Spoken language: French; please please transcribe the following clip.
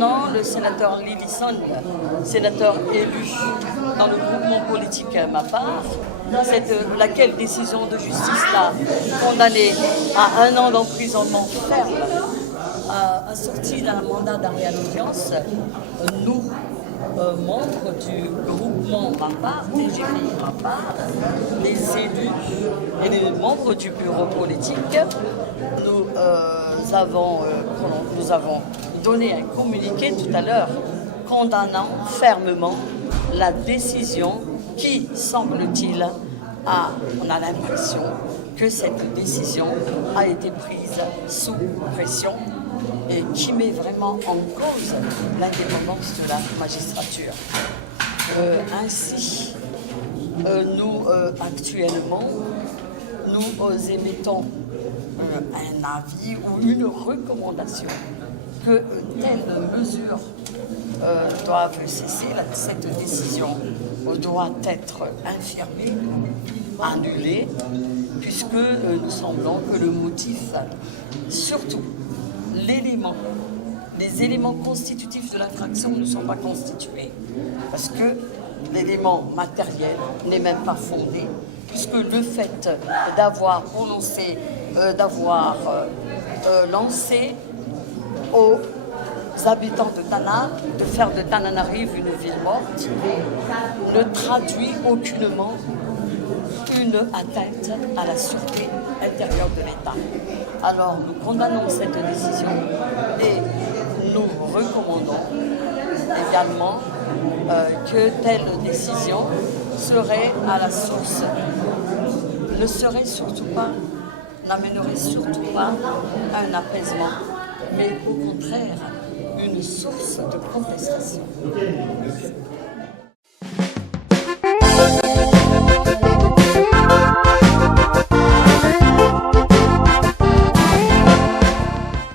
Concernant le sénateur Lillison, sénateur élu dans le groupement politique MAPAR, laquelle décision de justice l'a condamné à 1 an d'emprisonnement ferme, assorti d'un mandat d'arrêt à l'audience, nous, membres du groupement MAPAR, TGPI MAPAR, les élus et les membres du bureau politique, nous avons donné un communiqué tout à l'heure condamnant fermement la décision qui, semble-t-il, on a l'impression que cette décision a été prise sous pression et qui met vraiment en cause l'indépendance de la magistrature. Ainsi, nous, actuellement, nous émettons un avis ou une recommandation que telles mesures doivent cesser. Cette décision doit être infirmée, annulée, puisque nous semblons que le motif, surtout les éléments constitutifs de l'infraction ne sont pas constitués, parce que l'élément matériel n'est même pas fondé, puisque le fait d'avoir prononcé, lancé aux habitants de Tanana, de faire de Tananarive une ville morte, ne traduit aucunement une atteinte à la sûreté intérieure de l'État. Alors nous condamnons cette décision et nous recommandons également que telle décision serait à la source, n'amènerait surtout pas un apaisement, mais au contraire une source de contestation.